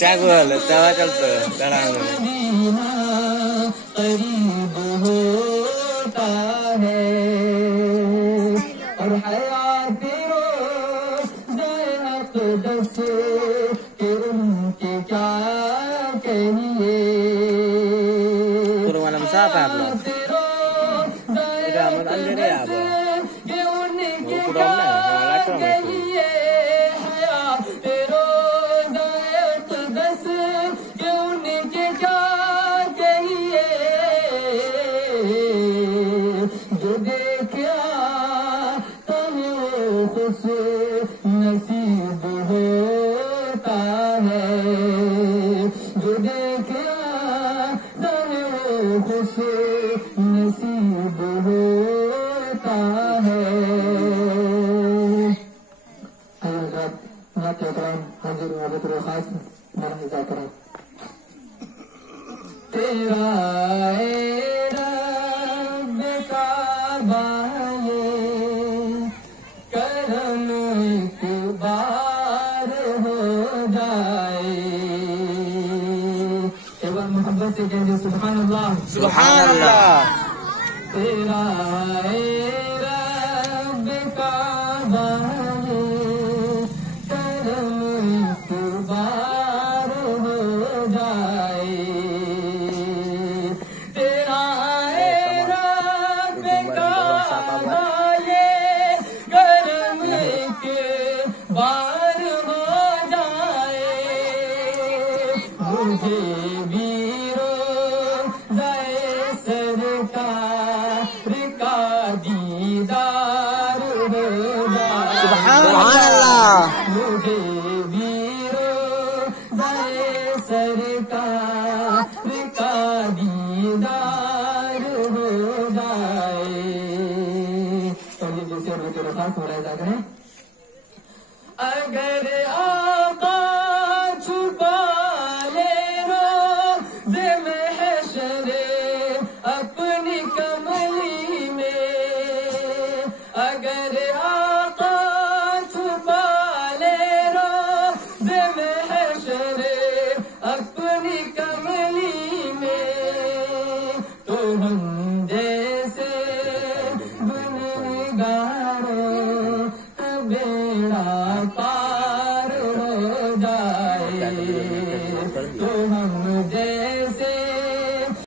Syagul, tawakal tu, tenang. قریب ہوتا ہے اور حیات روزۂ اقدس کہ ان کے کیا کہیے Kurang malam siapa bro? Tidak aman anda dia bro. Kurang mana? Kalau laki macam. جو دیکھا تمہیں خوش نصیب ہوتا ہے جو دیکھا تمہیں خوش نصیب ہوتا ہے حضرات نعت اکرام حاضر محبت خاص مرحبا کریں تیرا کرم ایک بار ہو جائے ایک بار محبت سے کہہ دے سبحان اللہ Subhanallah. تیرا